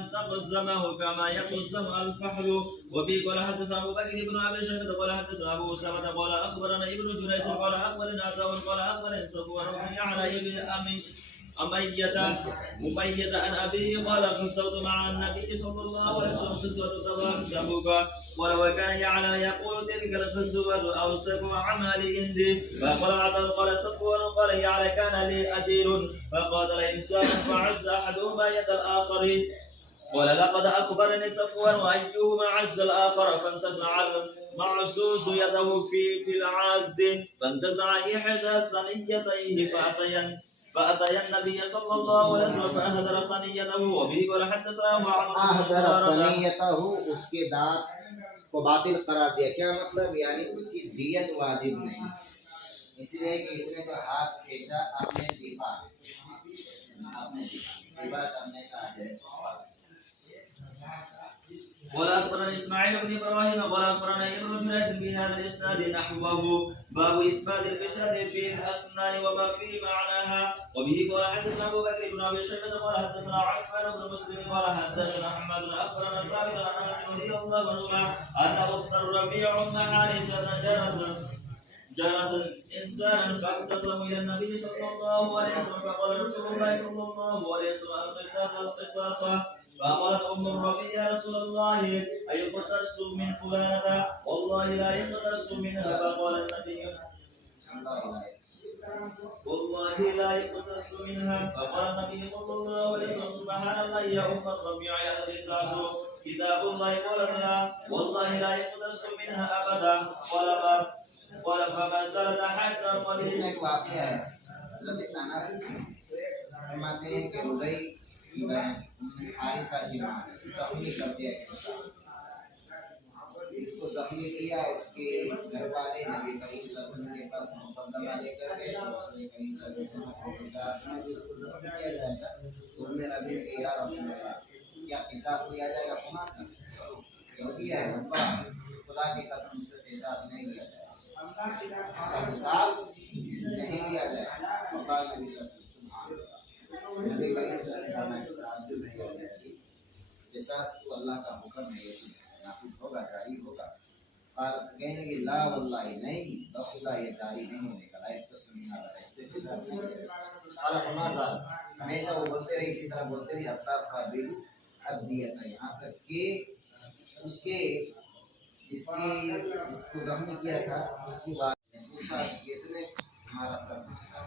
أن تقسمه كما يقسم الفحل. وفي قال حدثنا أبو بكر بن أبي شيبة قال حدثنا أبو أسامة قال أخبرنا ابن جريج قال أخبرنا عطاء قال أخبرني صفوان بن يعلى بن أمية عن أبيه قال غزوت مع النبي صلى الله عليه وسلم غزوة تبوك قال وكان يعلى يقول تلك الغزوة أوسك عملي عندي. فقال عطاء قال صفوان قال يعلى كان لي أجير فقاتل إنسان فعز أحدهما يد الآخر. قال لقد أخبرني صفوان وأيهما عز الآخر فانتزع المعزوز يده في العاز فانتزع إحدى ثنيتيه فأتي النبي صلى الله عليه وسلم فأهدر ثنيته. وبه قال حدثنا أهدر ثنيته उसके दांत को बातिल करार दिया। क्या मतलब? यानी उसकी दियत वाजिब नहीं, इसलिए कि इसने जो हाथ खींचा आपने दीपा करने का है। قال أخبرنا إسماعيل بن إبراهيم قال أخبرنا ابن جريج بهذا الإسناد نحوه باب إثبات الفساد في الأسنان وما في معناها. وبه قال حدثنا أبو بكر بن أبي شيبة قال حدثنا عفان بن مسلم قال حدثنا محمد أخبرنا ثابت عن أنس رضي الله عنهما أن أخت الربيع أم حارثة جرت إنسانا فاختصموا إلى النبي صلى الله عليه وسلم فقال رسول الله صلى الله عليه وسلم القصاص. فقالت أم الربيع يا رسول الله أيقتص من فلانة والله لا يقتص منها. فقال النبي والله لا يقتص منها. فقال النبي صلى الله عليه وسلم سبحان الله يا أم الربيع يا القصاص كتاب الله قال لا والله لا يقتص منها أبدا. قال فما زالت حتى قال इसमें एक वाक़या है। हज़रत अनस फरमाते हैं कि रुबई की बहन हारिसा की माँ जख्मी कर दिया, इसको जख्मी किया। उसके घर वाले नबी करीम सल्लल्लाहु अलैहि वसल्लम के पास मुकद्दमा लेकर गए। रसूल करीम सल्लल्लाहु अलैहि वसल्लम में उसको जख्मी किया जाएगा तो उन्होंने नबी ने कहा या रसूल अल्लाह क्या किसास लिया जाएगा? फुमा क्योंकि है अल्लाह खुदा की कसम से किसास नहीं लिया जाएगा, उसका किसास नहीं लिया जाएगा। फकाल नबी सल्लल्लाहु अलैहि वसल्लम नबी करीम सल्लल्लाहु अलैहि वसल्लम नहीं हो जाएगी, किसास तो अल्लाह का हुक्म है, ये नाफिज होगा, जारी होगा। कहने की ला वल्लाही नहीं, खुदा ये जारी नहीं होने का लायक तो सुनना है, इससे किसास नहीं होगा। हमेशा वो बोलते रहे, इसी तरह बोलते रहे हत्ता काबिल अदियत, यहाँ तक कि उसके जिसको जख्मी किया था उसकी बात पूछा किसने हमारा सर,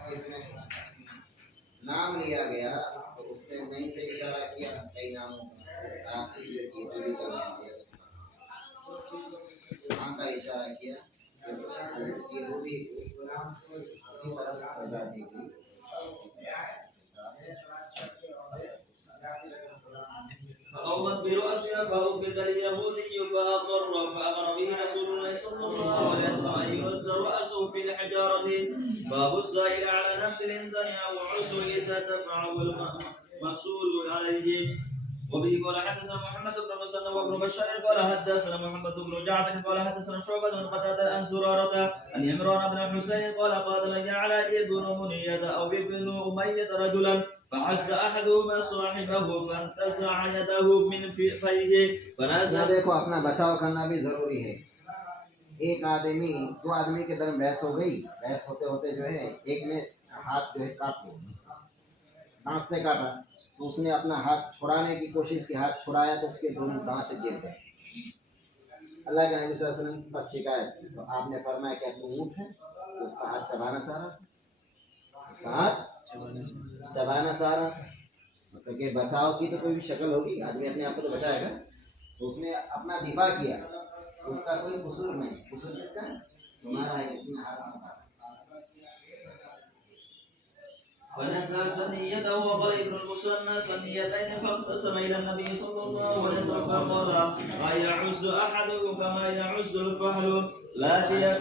किसने नाम लिया गया तो उसने नहीं से इशारा किया कई नामों का, आखिरी जो चीज भी कर दिया नाम का इशारा किया उसी को भी उसी तरह सजा दी गई। فقومت برأسها فأوقد اليهودي فأمر به رسول الله صلى الله عليه وسلم أن يهز رأسه في الحجارة. باب السائل على نفس الإنسان أو عسر تدفعه المسؤول عليه. وبه قال حدثنا محمد بن مسلم وابن بشار قال حدثنا محمد بن جعفر قال حدثنا شعبة بن قتادة عن زرارة عن عمران بن حسين قال قاتل على ابن منية أو ابن أمية رجلا فعز أحدهما صاحبه فانتزع يده من فيه فنازع। देखो अपना बचाव करना भी जरूरी है। एक आदमी दो आदमी के दरमियान बहस हो गई, बहस होते होते जो है एक ने हाथ जो है काट लिया, दांत से काटा, तो उसने अपना हाथ छुड़ाने की कोशिश की, हाथ छुड़ाया तो उसके दोनों दांत गिर गए। अल्लाह के नबी सल्लल्लाहु अलैहि वसल्लम बस शिकायत, तो आपने फरमाया क्या तू ऊँट है? तो उसका हाथ चबाना चाह रहा, उसका हाथ चबाना चाह रहा, मतलब कि बचाव की तो कोई भी शक्ल होगी, आदमी अपने आप को तो बचाएगा। तो उसने अपना दिफा किया, उसका कोई कसूर नहीं। कसूर किसका? तुम्हारा है, तुमने हाथ में काटा। ونزع ثنيته وقال ابن المثنى ثنيتين فاقتسم الى النبي صلى الله عليه وسلم فقال ايعز احدكم كما يعز الفحل لا دية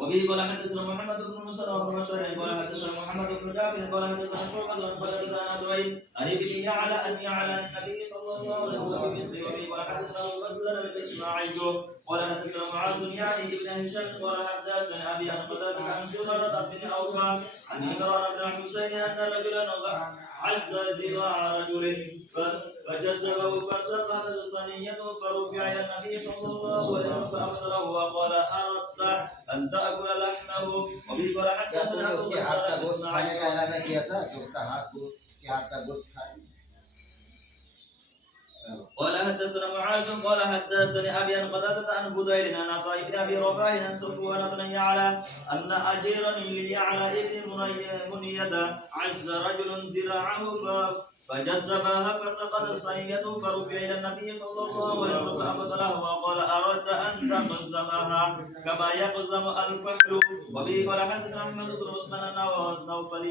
وبه قال حدثنا محمد بن مسلم وابن بشار قال حدثنا محمد بن جعفر قال حدثنا شعبة قال حدثنا دوين عن ابن يعلى أن يعلى النبي صلى الله عليه وسلم بمثله. وبه قال حدثنا أبو بكر بن إسماعيل قال حدثنا معاذ يعني ابن هشام قال حدثنا أبي عن قتادة عن سورة بن أوفى عن عمران بن حسين أن رجلا عز ذراع رجل فجذبه فسقط صنيته فرفع إلى النبي صلى الله عليه وسلم فأخبره وقال أردت أن تأكل لحمه. وبه قال حدثنا أبو उसके हाथ का गोश्त खाने का इरादा किया था कि उसका उसके हाथ का गोश्त खाए. قال حدثنا معاذ قال حدثني ابي عن قتادة عن بديل عن عطاء بن ابي رباح عن صفوان بن يعلى ان اجيرا ليعلى ابن منية عز رجل ذراعه فجذبها فسقط صنيته فرفع الى النبي صلى الله عليه وسلم فأبطله وقال اردت ان تقزمها كما يقزم الفحل. وبه قال حدثنا محمد بن عثمان النوفلي